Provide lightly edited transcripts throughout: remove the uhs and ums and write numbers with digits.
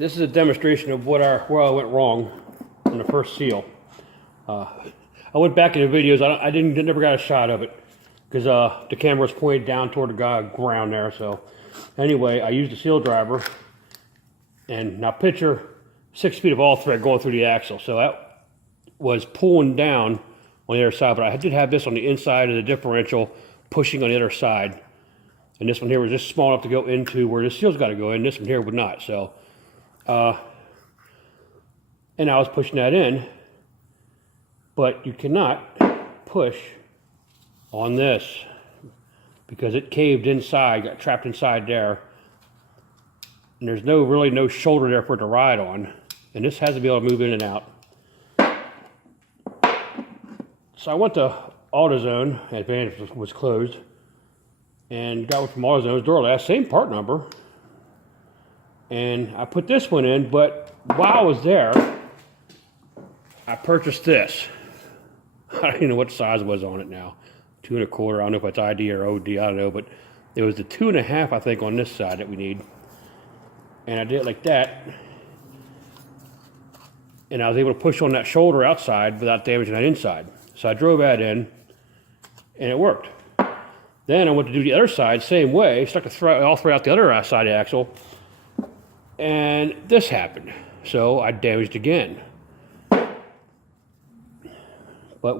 This is a demonstration of where I went wrong on the first seal. I went back in the videos. I never got a shot of it because the camera was pointed down toward the ground there. So anyway, I used a seal driver, and now picture 6 feet of all thread going through the axle. So that was pulling down on the other side, but I did have this on the inside of the differential pushing on the other side. And this one here was just small enough to go into where the seal's got to go in. This one here would not. So, and I was pushing that in, but you cannot push on this because it caved inside, got trapped inside there. And there's really no shoulder there for it to ride on. And this has to be able to move in and out. So I went to AutoZone, Advantage was closed, and got one from AutoZone's Duralast, same part number. And I put this one in, but while I was there, I purchased this. I don't even know what size it was on it now. 2 1/4, I don't know if it's ID or OD, I don't know, but it was the 2 1/2, I think, on this side that we need. And I did it like that. And I was able to push on that shoulder outside without damaging that inside. So I drove that in, and it worked. Then I went to do the other side, same way, stuck all thread out the other side of the axle, and this happened. So I damaged again. But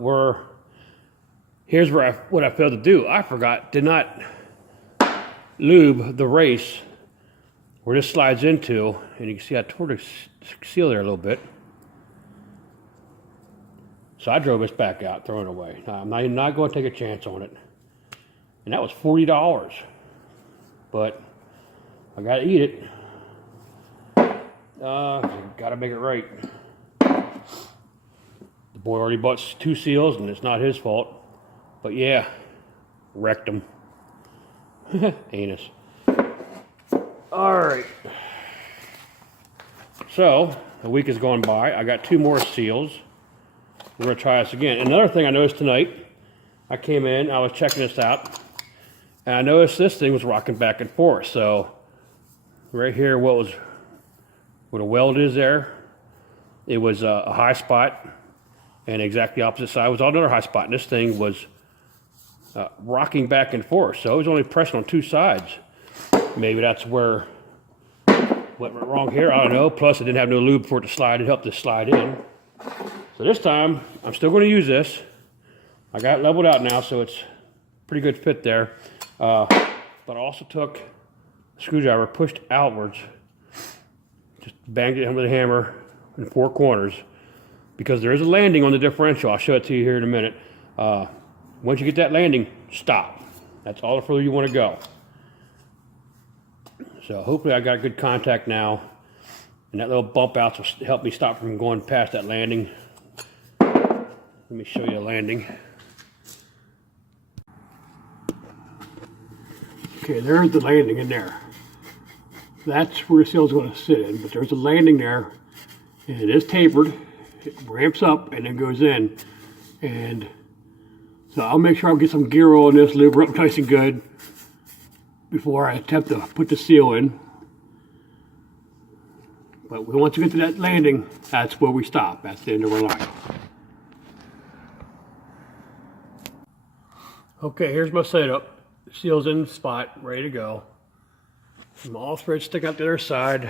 here's what I failed to do. I did not lube the race where this slides into, and you can see I tore the seal there a little bit. So I drove this back out, throwing it away. Now, I'm not going to take a chance on it. And that was $40. But I got to eat it. Got to make it right. The boy already bought 2 seals, and it's not his fault. But yeah, wrecked them. Anus. All right. So a week has gone by. I got 2 more seals. We're going to try this again. Another thing I noticed tonight, I came in, I was checking this out, and I noticed this thing was rocking back and forth. So right here, what a weld is there, it was a high spot, and exactly opposite side was another high spot. And this thing was rocking back and forth. So it was only pressing on 2 sides. Maybe that's where what went wrong here, I don't know. Plus, it didn't have no lube for it to slide. It helped it slide in. So this time, I'm still going to use this. I got it leveled out now, so it's a pretty good fit there. But I also took a screwdriver, pushed outwards, just banged it with a hammer in 4 corners, because there is a landing on the differential. I'll show it to you here in a minute. Once you get that landing, stop. That's all the further you want to go. So hopefully I got good contact now. And that little bump out will help me stop from going past that landing. Let me show you the landing. Okay, there's the landing in there. That's where the seal's going to sit in, but there's a landing there, and it is tapered. It ramps up and then goes in. And so I'll make sure I'll get some gear oil in this, lube her up nice and good before I attempt to put the seal in. But once we get to that landing, that's where we stop. That's the end of our line. Okay, here's my setup. The seal's in the spot, ready to go. Small thread stick out the other side.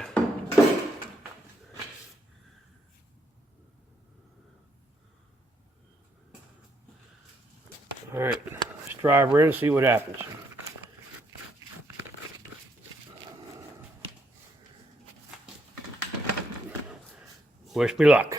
All right, let's drive her in and see what happens. Wish me luck.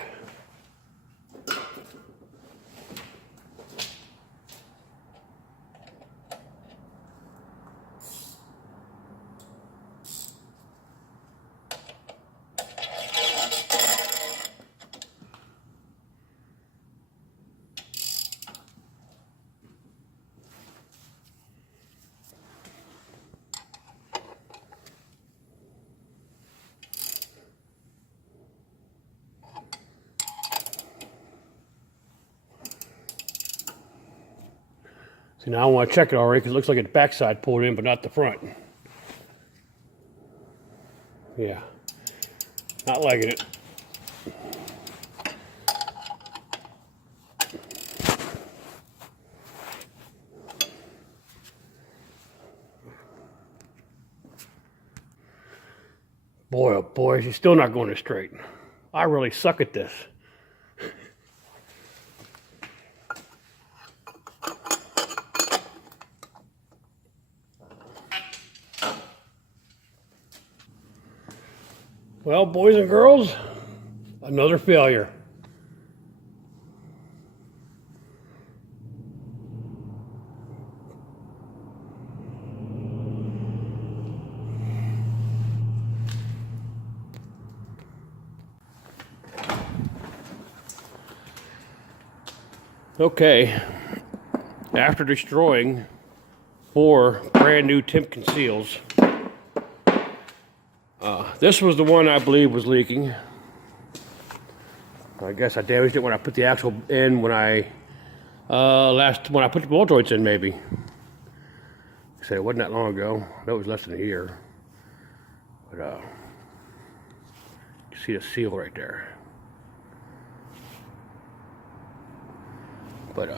See, now I want to check it already because it looks like it's backside pulled in, but not the front. Yeah. Not liking it. Boy, oh boy, she's still not going straight. I really suck at this. Well, boys and girls, another failure. Okay, after destroying 4 brand new Timken seals, this was the one I believe was leaking. I guess I damaged it when I put the axle in when I put the ball joints in, maybe. I said it wasn't that long ago. That was less than a year. But you see the seal right there. But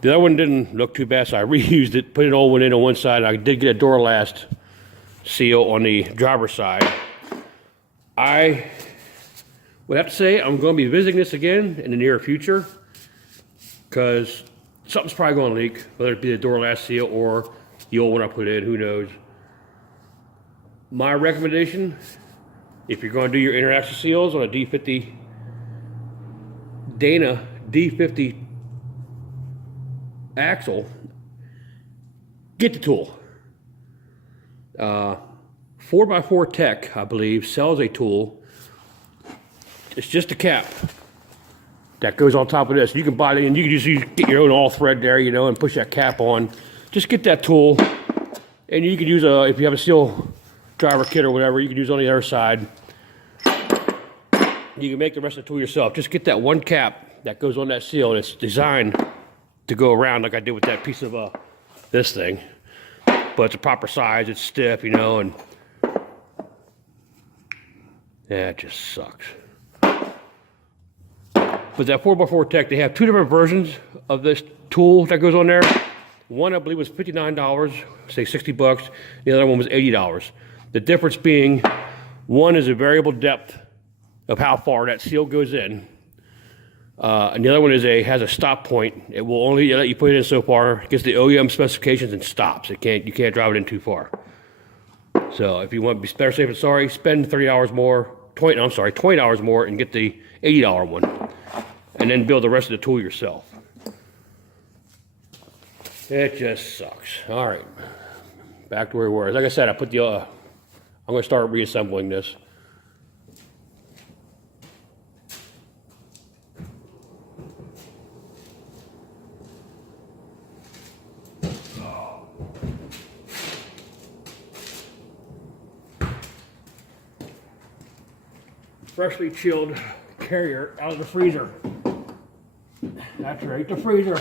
the other one didn't look too bad, so I reused it, put an old one in on one side. I did get a door last seal on the driver's side. I would have to say I'm going to be visiting this again in the near future because something's probably going to leak, whether it be the door last seal or the old one I put in, who knows. My recommendation, if you're going to do your inner axle seals on a D50, Dana D50 axle, get the tool. 4x4 Tech, I believe, sells a tool. It's just a cap that goes on top of this. You can buy it and you can just get your own all thread there, you know, and push that cap on. Just get that tool, and you can use if you have a seal driver kit or whatever, you can use on the other side. You can make the rest of the tool yourself. Just get that one cap that goes on that seal, and it's designed to go around like I did with that piece of this thing. But it's a proper size, it's stiff, you know, and yeah, it just sucks. But that 4x4 Tech, they have 2 different versions of this tool that goes on there. One I believe was $59, say 60 bucks. The other one was $80. The difference being, one is a variable depth of how far that seal goes in. And the other one has a stop point. It will only let you put it in so far. It gets the OEM specifications and stops. You can't drive it in too far. So if you want to be better safe than sorry, spend $20 more and get the $80 one. And then build the rest of the tool yourself. It just sucks. All right, back to where we were. Like I said, I'm going to start reassembling this. Freshly chilled carrier out of the freezer. That's right, the freezer.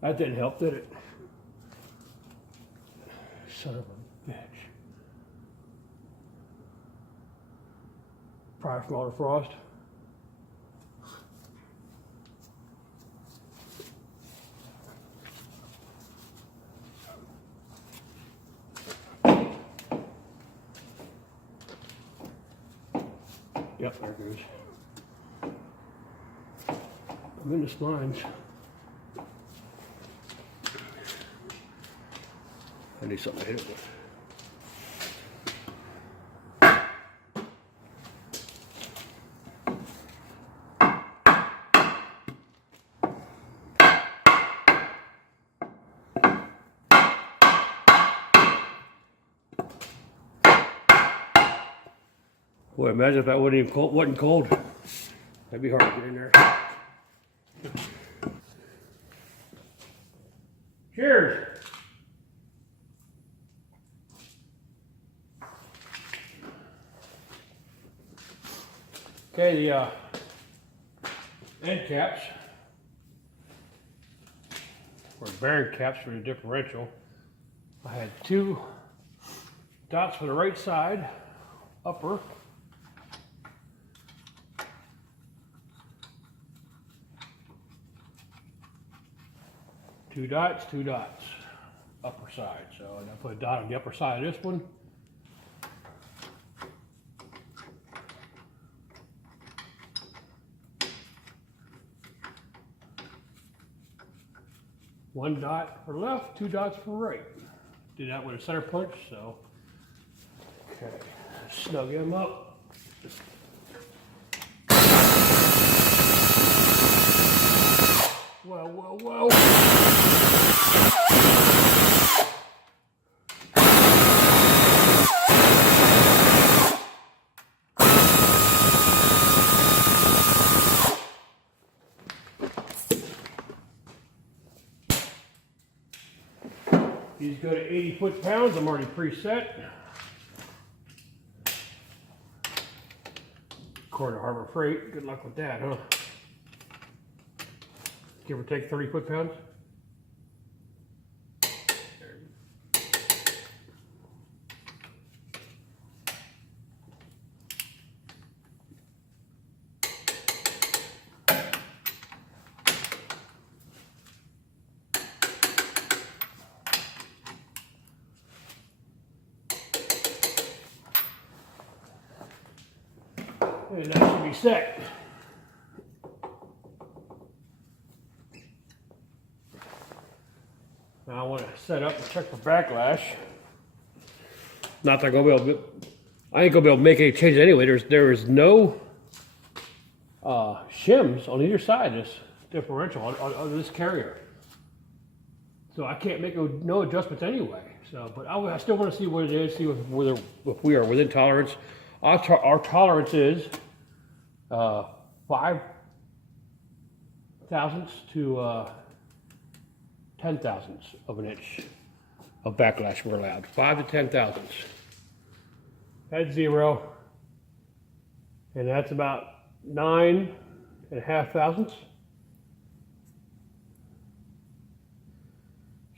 That didn't help, did it? Son of a bitch. Probably from all the frost. Yep, there it goes. I'm in the splines. I need something to hit it with. Boy, imagine if that wasn't cold. That'd be hard to get in there. Cheers! Okay, the end caps. or bearing caps for the differential. I had 2 dots for the right side, upper. Two dots, upper side. So I put a dot on the upper side of this one. One dot for left, 2 dots for right. Did that with a center punch, so. Okay, snug him up. Whoa, whoa, whoa. These go to 80 foot-pounds. I'm already preset. According to Harbor Freight, good luck with that, huh? Give or take 30 foot-pounds. And that should be set. Now I want to set up and check for backlash. Not that I'm gonna be able to, I ain't gonna be able to make any changes anyway. There is no shims on either side of this differential on this carrier, so I can't make no adjustments anyway. So, but I still want to see what it is, see if we are within tolerance. Our tolerance is 5 thousandths to 10 thousandths of an inch of backlash we're allowed. 5 to 10 thousandths. That's 0, and that's about 9.5 thousandths.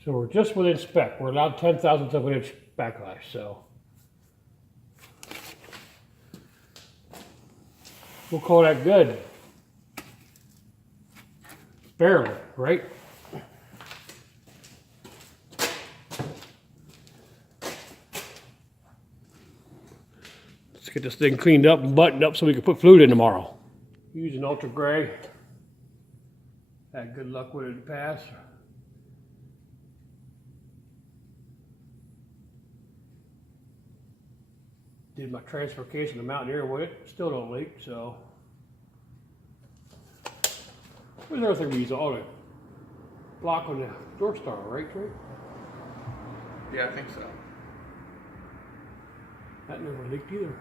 So we're just within spec. We're allowed 10 thousandths of an inch backlash. So we'll call that good. Barely, right? Let's get this thing cleaned up and buttoned up so we can put fluid in tomorrow. Using ultra gray. Had good luck with it in the past. Did my transfer case in the Mountaineer with it. Still don't leak, so. What's the other thing we use? Oh, the block on the door star, right, Trey? Yeah, I think so. That never leaked either.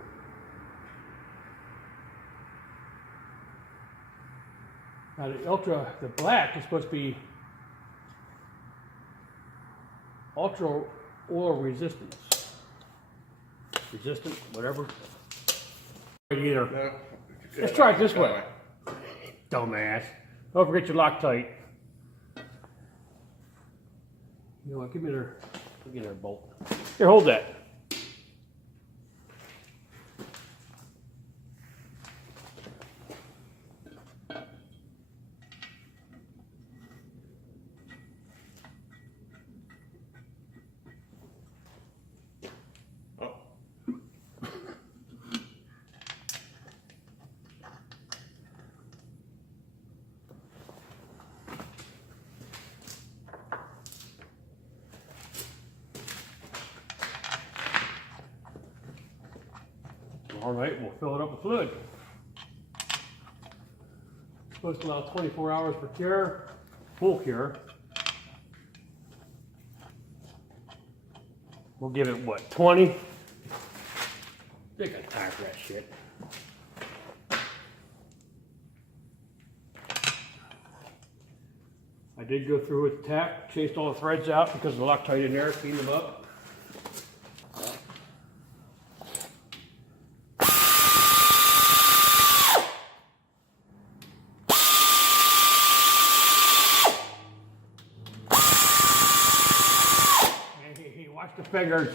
Now the black is supposed to be ultra oil resistance. Resistant, whatever. Either. No, let's try it this way. Dumbass. Don't forget your Loctite. You know what, give me their bolt. Here, hold that. All right, we'll fill it up with fluid. It's supposed to allow 24 hours for cure, full cure. We'll give it, what, 20? They got time for that shit. I did go through with the tack, chased all the threads out because of the Loctite in there, cleaned them up. fingers.